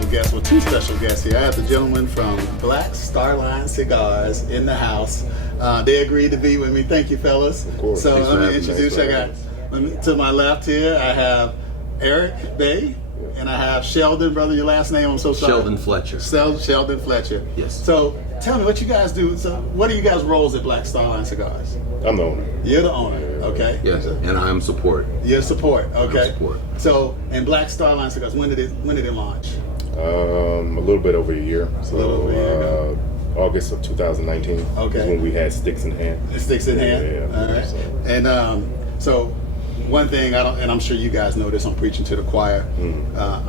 special guests, well, two special guests here. I have the gentleman from Black Starline Cigars in the house. They agreed to be with me. Thank you, fellas. Of course. So Thanks let for me having introduce us. you. To my left here, I have Aric Bey, and I have Sheldon. Brother, your last name, I'm so sorry. Sheldon Fletcher. Sheldon Fletcher. Yes. So tell me what you guys do. So what are you guys' roles at Black Starline Cigars? I'm the owner. You're the owner, okay? Yes, and I'm support. You're support, okay? I'm support. So, and Black Starline Cigars, when did it launch? A little bit over a year. So, A little over a year ago. August of 2019 Okay. is when we had sticks in hand. Sticks in hand. Yeah. All right. So. And so one thing and I'm sure you guys know this, I'm preaching to the choir.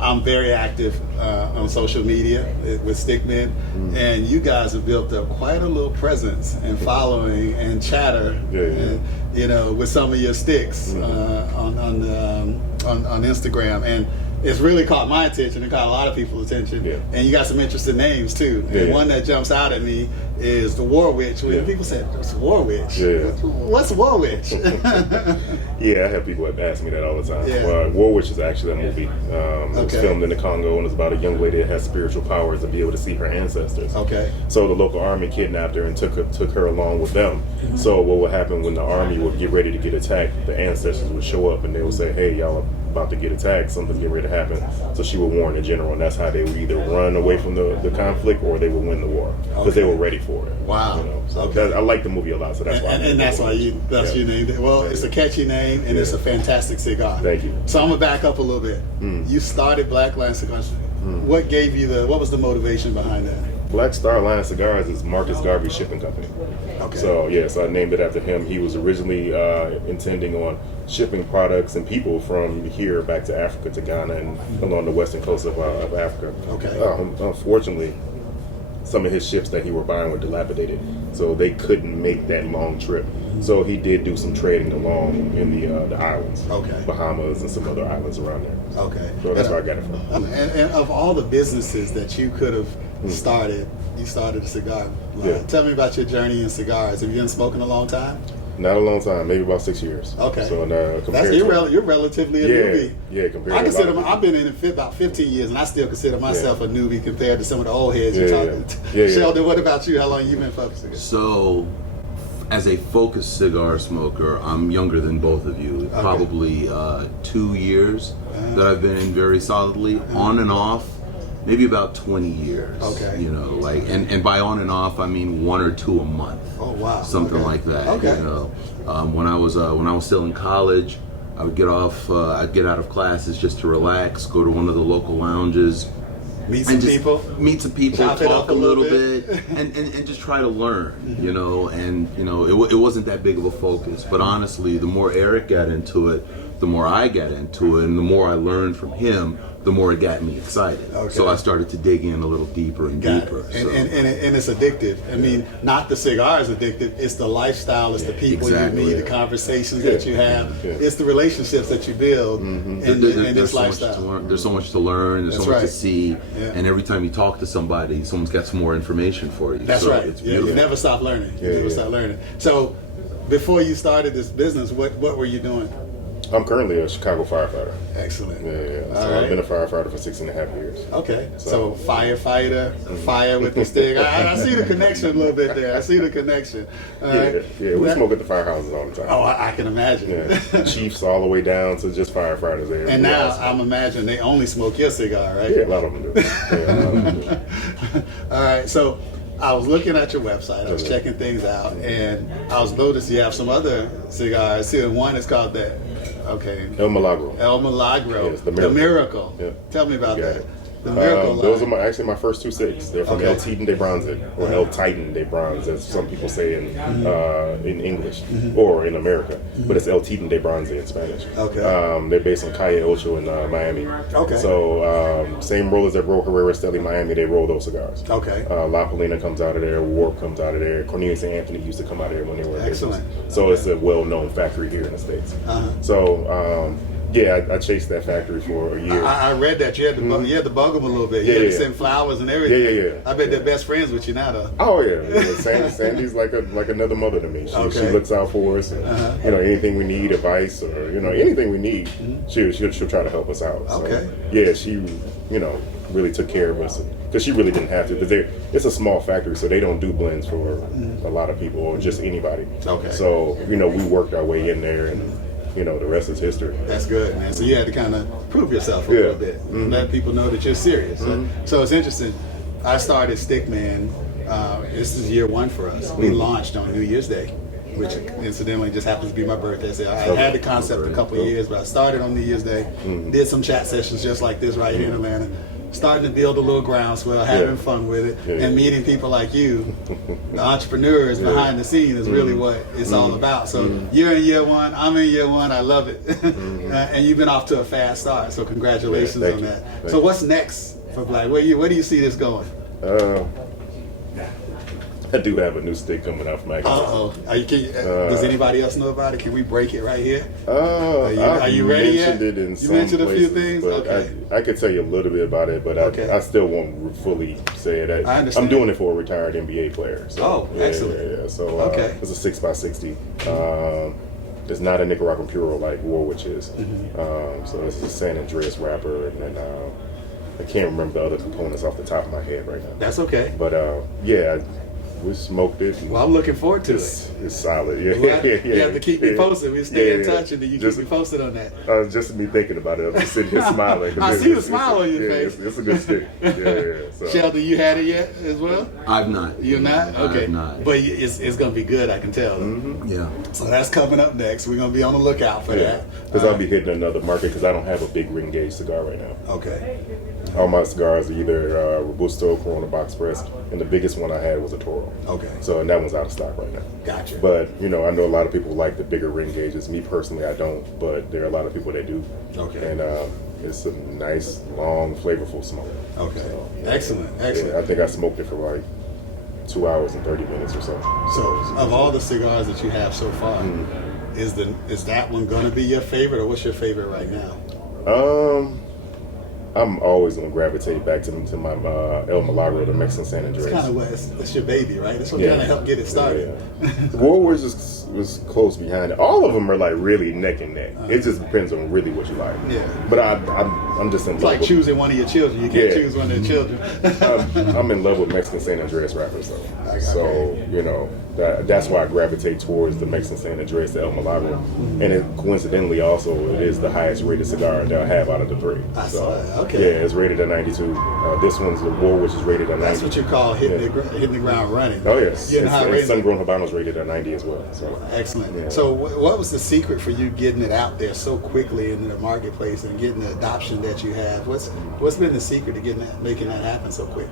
I'm very active on social media with Stickmen, and you guys have built up quite a little presence and following and chatter, and, you know, with some of your sticks on Instagram, and it's really caught my attention. It caught a lot of people's attention. Yeah. And you got some interesting names too. And one that jumps out at me is the War Witch. When people say, "What's War Witch?" Yeah. What's War Witch? Yeah, I have people that ask me that all the time. Yeah. Well, War Witch is actually a movie. It was filmed in the Congo, and it's about a young lady that has spiritual powers to be able to see her ancestors. Okay. So the local army kidnapped her and took her along with them. So what would happen when the army would get ready to get attacked, the ancestors would show up and they would say, "Hey, y'all are about to get attacked, something's getting ready to happen." So she would warn the general, and that's how they would either run away from the conflict or they would win the war, because they were ready for it. Wow. You know? So I like the movie a lot, so that's why. And that's why you named it. Well, it's a catchy name, and it's a fantastic cigar. Thank you. So I'm gonna back up a little bit. You started Black Line Cigars. What was the motivation behind that? Black Starline Cigars is Marcus Garvey's shipping company. Okay. So I named it after him. He was originally intending on shipping products and people from here back to Africa, to Ghana, and along the western coast of Africa. Okay. Unfortunately, some of his ships that he were buying were dilapidated, so they couldn't make that long trip. So he did do some trading along in the islands, Bahamas and some other islands around there. Okay. So that's where I got it from. And of all the businesses that you could have started, you started a cigar line. Yeah. Tell me about your journey in cigars. Have you been smoking a long time? Not a long time, maybe about 6 years. Okay. So compared you're relatively a newbie. Yeah, compared I to consider I've been in it about 15 years, and I still consider myself a newbie compared to some of the old heads you're talking. Sheldon, what about you? How long you been focusing? So, as a focused cigar smoker, I'm younger than both of you. Probably 2 years that I've been in very solidly, on and off. Maybe about 20 years. Okay. You know, like, and by on and off, I mean 1 or 2 a month. Oh wow. Something like that. Okay. You know, when I was still in college, I would I'd get out of classes just to relax, go to one of the local lounges, meet some people, talk a little bit, and just try to learn. You know, and you know, it wasn't that big of a focus. But honestly, the more Aric got into it, the more I got into it, and the more I learned from him, the more it got me excited. Okay. So I started to dig in a little deeper and deeper. And it's addictive. I mean, not the cigar is addictive, it's the lifestyle, it's the people you meet, the conversations that you have, it's the relationships that you build in this lifestyle. There's so much to learn, there's so much to see, and every time you talk to somebody, someone's got some more information for you. That's right. It's you never stop learning. You never stop learning. So before you started this business, what were you doing? I'm currently a Chicago firefighter. Excellent. Yeah. So I've been a firefighter for 6.5 years. Okay. So firefighter, fire with the stick. I see the connection a little bit there. I see the connection. Yeah. We smoke at the firehouses all the time. Oh, I can imagine. Yeah. Chiefs all the way down to just firefighters there. And now I'm imagining they only smoke your cigar, right? Yeah, a lot of them do. All right. So I was looking at your website. I was checking things out, and I was noticing you have some other cigars. See, one is called that. Okay. El Milagro. El Milagro. Yes, the Miracle. Yeah. Tell me about that. The Miracle line. Those are actually my first 2 sticks. They're from El Titan de Bronze, or El Titan de Bronze, as some people say in English or in America. But it's El Titan de Bronze in Spanish. Okay. They're based in Calle Ocho in Miami. Okay. So same rollers that roll Herrera Esteli Miami, they roll those cigars. Okay. La Polina comes out of there. Warp comes out of there. Cornelius and Anthony used to come out of there when they were in business. So it's a well-known factory here in the States. So Yeah, I chased that factory for a year. I read that you had to you had to bug them a little bit. You had to send flowers and everything. Yeah. I bet they're best friends with you now, though. Oh yeah. Sandy's like another mother to me. She looks out for us. And, anything we need, advice or anything we need, she'll try to help us out. So, yeah, she really took care of us because she really didn't have to. Because it's a small factory, so they don't do blends for a lot of people or just anybody. Okay. So we worked our way in there, and the rest is history. That's good, man. So you had to kind of prove yourself a little bit, let people know that you're serious. So it's interesting. I started Stickman. This is year 1 for us. We launched on New Year's Day, which incidentally just happens to be my birthday. So I had the concept a couple of years, but I started on New Year's Day, did some chat sessions just like this right here in Atlanta, starting to build a little groundswell, having fun with it, and meeting people like you, the entrepreneurs behind the scene is really what it's all about. So you're in year 1, I'm in year 1, I love it. And you've been off to a fast start, so congratulations on that. So what's next for Black? Where do you see this going? I do have a new stick coming out from Mac. Does anybody else know about it? Can we break it right here? Are you ready yet? It in you mentioned places, a few things. But okay. I could tell you a little bit about it, but I still won't fully say it. I understand. I'm doing it for a retired NBA player. So, excellent. Yeah. So it's a 6x60. It's not a Nicaraguan Puro like Warwick is. So it's a San Andreas wrapper, and then I can't remember the other components off the top of my head right now. That's okay. But we smoked it. Well, I'm looking forward to it. It's solid. Yeah. You have to keep me posted. We stay in touch, and then you keep me posted on that. Just me thinking about it, I'm just sitting here smiling. I see the smile on your face. It's a good stick. So. Sheldon, you had it yet as well? I've not. You're not? Okay. I've not. But it's going to be good, I can tell. Yeah. So that's coming up next. We're going to be on the lookout for that. Because I'll be hitting another market because I don't have a big ring gauge cigar right now. Okay. All my cigars are either Robusto, Corona Box Press, and the biggest one I had was a Toro. Okay. So, and that one's out of stock right now. Gotcha. But, I know a lot of people like the bigger ring gauges. Me personally, I don't, but there are a lot of people that do. Okay. And it's a nice, long, flavorful smoke. Okay. So, Excellent. Yeah, I think I smoked it for like 2 hours and 30 minutes or so. So, of all the cigars that you have so far, is that one going to be your favorite, or what's your favorite right now? I'm always going to gravitate back to my El Milagro, the Mexican San Andreas. It's kind of what it's your baby, right? That's what you're going to help get it started. Yeah. Warwick was close behind it. All of them are like really neck and neck. It just depends on really what you like. Yeah. But I'm just in love. It's like choosing one of your children. You can't choose one of the children. I'm in love with Mexican San Andreas wrappers though. Okay. So that's why I gravitate towards the Mexican San Andreas, the El Milagro, and it coincidentally also it is the highest rated cigar that I have out of the 3. I saw that. Okay. Yeah, it's rated at 92. This one's the Warwick is rated at 90. That's what you call hitting the ground running. Oh yes. And Sun-Grown Habano's rated at 90 as well. So. Excellent. Yeah. So what was the secret for you getting it out there so quickly in the marketplace and getting the adoption that you have? What's been the secret to making that happen so quick?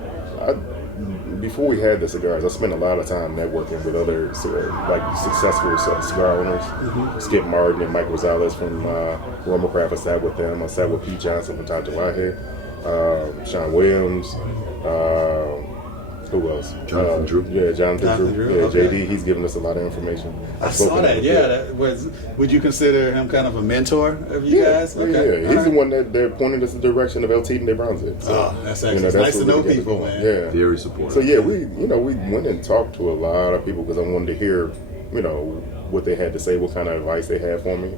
Before we had the cigars, I spent a lot of time networking with other successful cigar owners. Skip Martin and Mike Rosales from Roma Craft. I sat with them. I sat with Pete Johnson from Taja Wahe, Sean Williams. Who else? Jonathan Drew. Yeah, Jonathan Drew. Yeah, okay. JD. He's giving us a lot of information. I saw that. Yeah, would you consider him kind of a mentor of you guys? Okay. Yeah. He's the one that pointed us in the direction of El Tiden de Bronze. So, that's actually it's nice to know people, man. Yeah, very supportive. So yeah, we went and talked to a lot of people because I wanted to hear, what they had to say, what kind of advice they had for me,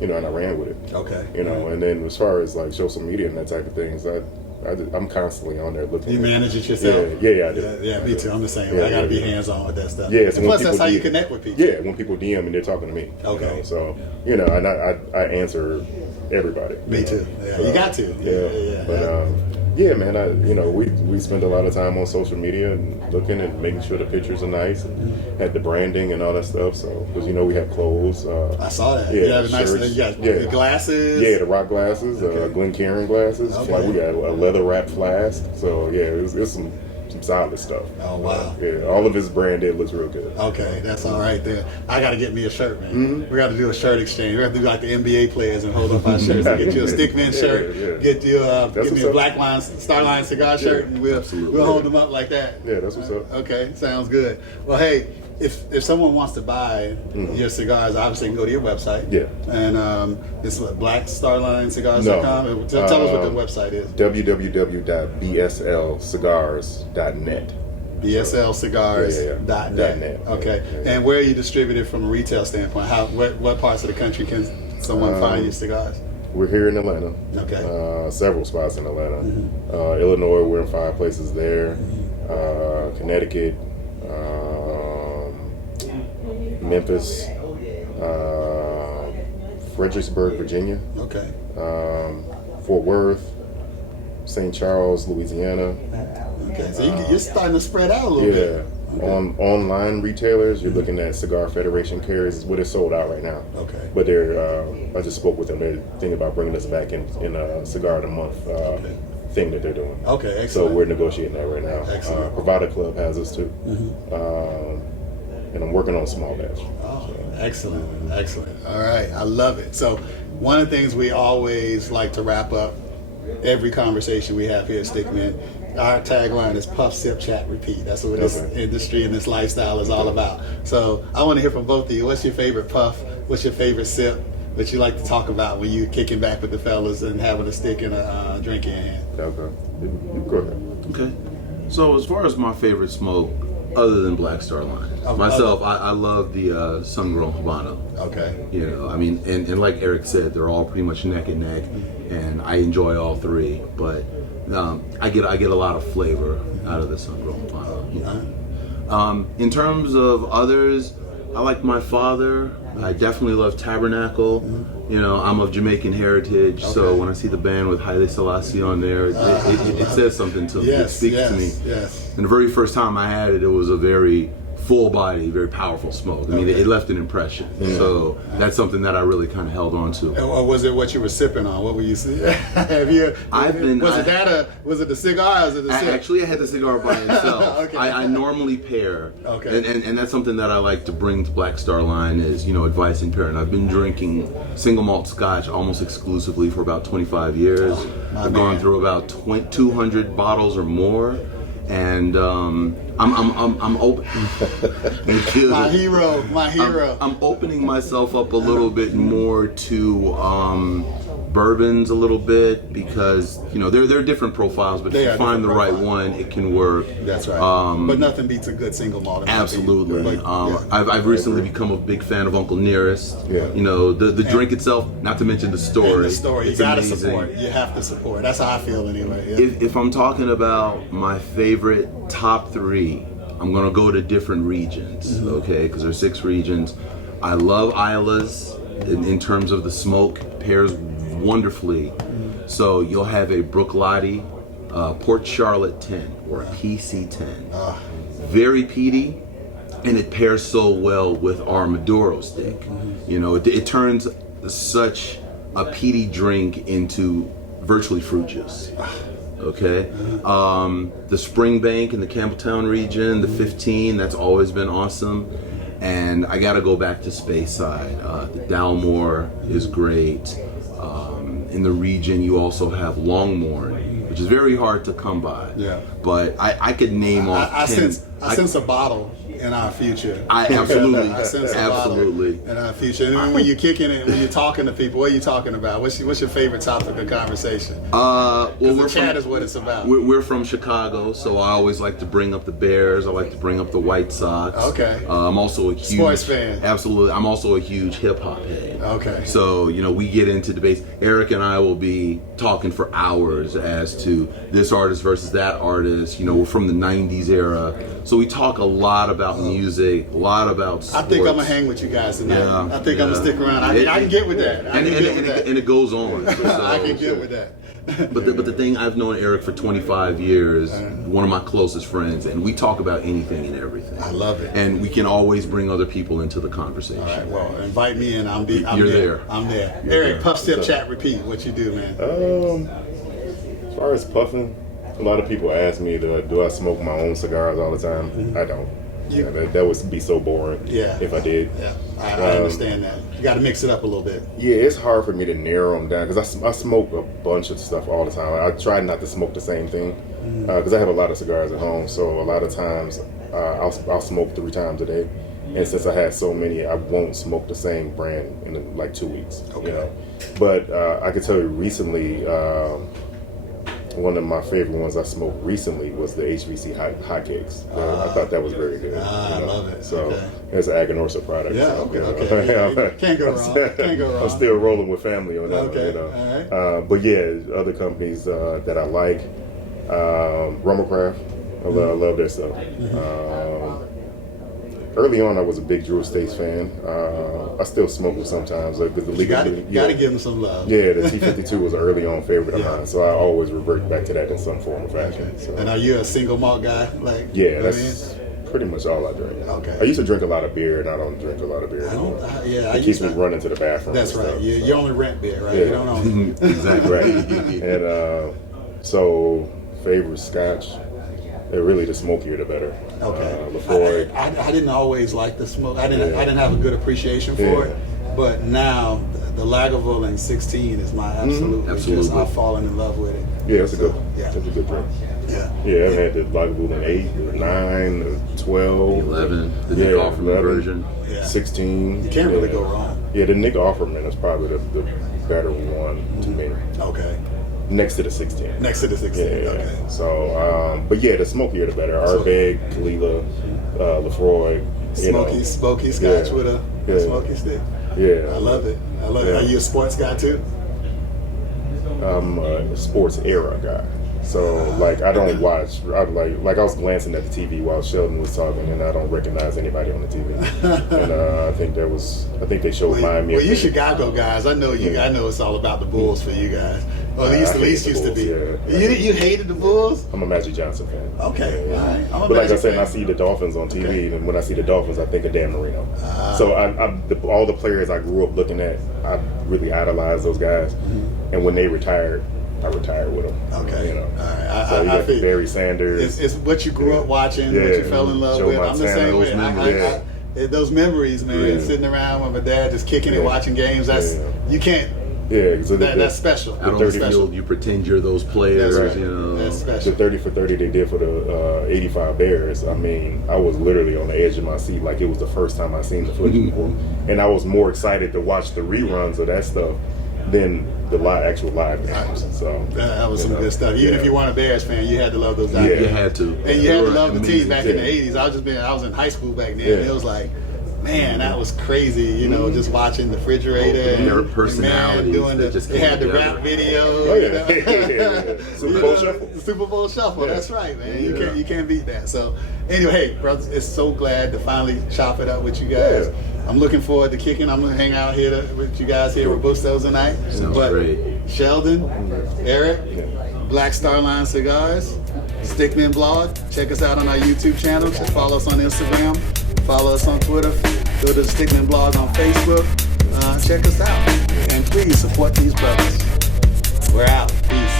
and I ran with it. Okay. And then as far as like social media and that type of things, I'm constantly on there looking. You manage it yourself? Yeah, I do. Yeah, me too. I'm the same. I got to be hands-on with that stuff. Yeah, so plus that's how you connect with people. Yeah, when people DM and they're talking to me. Okay. So, and I answer everybody. Me too. Yeah, you got to. Yeah. But man, we spend a lot of time on social media and looking and making sure the pictures are nice and had the branding and all that stuff. So, because we have clothes. I saw that. Yeah, You got the glasses. Yeah, the rock glasses, Glencairn glasses. Okay. Like we got a leather wrapped flask. So yeah, it's some solid stuff. Oh wow. Yeah, all of his branded looks real good. Okay, that's all right there. I got to get me a shirt, man. We got to do a shirt exchange. We have to do like the NBA players and hold up our shirts and get you a Stickman shirt. Yeah. Get me a Black Starline Cigar shirt, and we'll hold them up like that. Yeah, that's what's up. Okay, sounds good. Well, hey, if someone wants to buy your cigars, obviously you can go to your website. Yeah. And it's blackstarlinecigars.com. No. Tell us what the website is. www.bslcigars.net. bslcigars.net. Okay. Yeah. And where are you distributed from a retail standpoint? What parts of the country can someone find your cigars? We're here in Atlanta. Okay. Several spots in Atlanta. Illinois, we're in 5 places there. Connecticut, Memphis, Fredericksburg, Virginia. Okay. Fort Worth, St. Charles, Louisiana. Okay. So you're starting to spread out a little bit. Okay. On online retailers, you're looking at Cigar Federation carriers, but it's sold out right now. Okay. But they're, I just spoke with them. They're thinking about bringing us back in a cigar of the month thing that they're doing. Okay, excellent. So we're negotiating that right now. Excellent. Provider Club has us too. And I'm working on a small batch. Oh, excellent, excellent. All right, I love it. So one of the things we always like to wrap up every conversation we have here at Stickman, our tagline is puff, sip, chat, repeat. That's what this industry and this lifestyle is all about. So I want to hear from both of you. What's your favorite puff? What's your favorite sip? What you like to talk about when you're kicking back with the fellas and having a stick and a drink in your hand? Okay. You go ahead. Okay. So as far as my favorite smoke, other than Black Starline, myself, I love the sun-grown Habano. Okay. You know, I mean, and like Aric said, they're all pretty much neck and neck, and I enjoy all three. But I get a lot of flavor out of the sun-grown Habano. You know? In terms of others, I like my father. I definitely love Tabernacle. You know, I'm of Jamaican heritage, so when I see the band with Haile Selassie on there, it says something to me. It speaks to me. Yes. And the very first time I had it, it was a very full body, very powerful smoke. I mean, it left an impression. So that's something that I really kind of held on to. Or was it what you were sipping on? What were you sipping? Was it the cigar or was it the sip? Actually, I had the cigar by itself. Okay. I normally pair. Okay. And that's something that I like to bring to Black Starline is, you know, advice and pairing. I've been drinking single malt scotch almost exclusively for about 25 years. I've gone through about 200 bottles or more. And I'm open. My hero. I'm opening myself up a little bit more to bourbons a little bit because, you know, they're different profiles, but if you find the right one, it can work. That's right. But nothing beats a good single malt. Absolutely. I've recently become a big fan of Uncle Nearest. Yeah. You know, the drink itself, not to mention the story. And the story. You gotta support. You have to support. That's how I feel anyway. Yeah. If I'm talking about my favorite top 3, I'm gonna go to different regions, okay? Because there's 6 regions. I love Isla's in terms of the smoke, pairs wonderfully. So you'll have a Bruichladdich Port Charlotte 10 or a PC10. Very peaty, and it pairs so well with our Maduro stick. You know, it turns such a peaty drink into virtually fruit juice. Okay, the Springbank in the Campbelltown region, the 15, that's always been awesome. And I gotta go back to Speyside. The Dalmore is great. In the region, you also have Longmorn, which is very hard to come by. Yeah. But I could name off 10. I sense a bottle in our future. Absolutely. I sense a bottle in our future. And when you're kicking it, when you're talking to people, what are you talking about? What's your favorite topic of conversation? Well, the chat is what it's about. We're from Chicago, so I always like to bring up the Bears. I like to bring up the White Sox. Okay. I'm also a huge sports fan. Absolutely. I'm also a huge hip hop head. Okay. So, you know, we get into debates. Aric and I will be talking for hours as to this artist versus that artist. You know, we're from the 90s era. So we talk a lot about music, a lot about sports. I think I'm going to hang with you guys tonight. Yeah, I think I'm going to stick around. I can get with that. And it goes on. So, I can get with that. But the thing, I've known Aric for 25 years, one of my closest friends, and we talk about anything and everything. I love it. And we can always bring other people into the conversation. All right, well, invite me in. I'm You're there. I'm there. Aric, there. puff, sip, chat, repeat. What you do, man? As far as puffing, a lot of people ask me, do I smoke my own cigars all the time? I don't. That would be so boring if I did. Yeah, I understand that. You got to mix it up a little bit. Yeah, it's hard for me to narrow them down because I smoke a bunch of stuff all the time. I try not to smoke the same thing because I have a lot of cigars at home. So a lot of times I'll smoke 3 times a day. And since I had so many, I won't smoke the same brand in like 2 weeks. Okay. You know? But I can tell you recently, one of my favorite ones I smoked recently was the HVC hot cakes. I thought that was very good. I love it. So it's an Aganorsa product. Yeah, so, okay. Can't go wrong. Can't go wrong. I'm still rolling with family on that one, you know. All right. But yeah, other companies that I like, Rumblecraft. I love their stuff. Early on, I was a big Drew Estates fan. I still smoke it sometimes. Like, You got to give them some love. Yeah, the T52 was an early on favorite of mine, so I always revert back to that in some form or fashion. So. And are you a single malt guy? Like, yeah, that's pretty much all I drink. Okay. I used to drink a lot of beer, and I don't drink a lot of beer anymore. It keeps me running to the bathroom. That's right. You only rent beer, right? Yeah. You don't own it. Exactly right. And so, favorite Scotch. Really, the smokier the better. Okay. Lefroy. I didn't always like the smoke. I didn't have a good appreciation for it. But now the Lagavulin 16 is my absolute. Absolutely. I've fallen in love with it. Yeah, it's a good. Yeah. It's a good drink. Yeah. Yeah, I've had the Lagavulin 8, the 9, the 12, 11, the Nick Offerman version. Yeah. 16. You can't really go wrong. Yeah, the Nick Offerman is probably the better one to me. Okay. Next to the 16. Next to the 16. Yeah. Okay. So, but yeah, the smokier the better. Aric Bey, Kalila, Lefroy. Smoky Scotch with a smoky stick. Yeah. I love it. Are you a sports guy too? I'm a sports era guy. So like I don't watch. I like I was glancing at the TV while Sheldon was talking, and I don't recognize anybody on the TV. And I think they showed Miami. Well, you Chicago guys. I know you. Yeah. I know it's all about the Bulls for you guys. Well, at least used to be. Yeah. You hated the Bulls? I'm a Magic Johnson fan. Okay, all right. But like I said, I see the Dolphins on TV, and when I see the Dolphins, I think of Dan Marino. So all the players I grew up looking at, I really idolized those guys. Mm-hmm. And when they retired, I retired with them. Okay. You know. All right. So you got Barry Sanders. It's what you grew up watching, what you fell in love with. I'm the same way. Those memories, man, sitting around with my dad, just kicking it, watching games. You can't. Yeah, so that's special. Out on the field, you pretend you're those players. That's right. You know, that's special. The 30 for 30 they did for the 85 Bears. I mean, I was literally on the edge of my seat, like it was the first time I seen the footage before, and I was more excited to watch the reruns of that stuff than the actual live games. So that was some good stuff. Even if you weren't a Bears fan, you had to love those guys. Yeah, you had to, and you had to love the team back in the '80s. I was in high school back then. And it was like, man, that was crazy. You know, just watching the refrigerator and their personalities. They had the rap video. Oh yeah, Super Bowl Shuffle. The Super Bowl Shuffle. That's right, man. You can't beat that. So anyway, hey, brothers, it's so glad to finally chop it up with you guys. Yeah. I'm looking forward to kicking. I'm gonna hang out here with you guys here with Bustos tonight. Sounds great. Sheldon, Aric, Black Starline Cigars, Stickman Blog. Check us out on our YouTube channel. Just follow us on Instagram. Follow us on Twitter. Go to the Stickman Blog on Facebook. Check us out. And please support these brothers. We're out. Peace.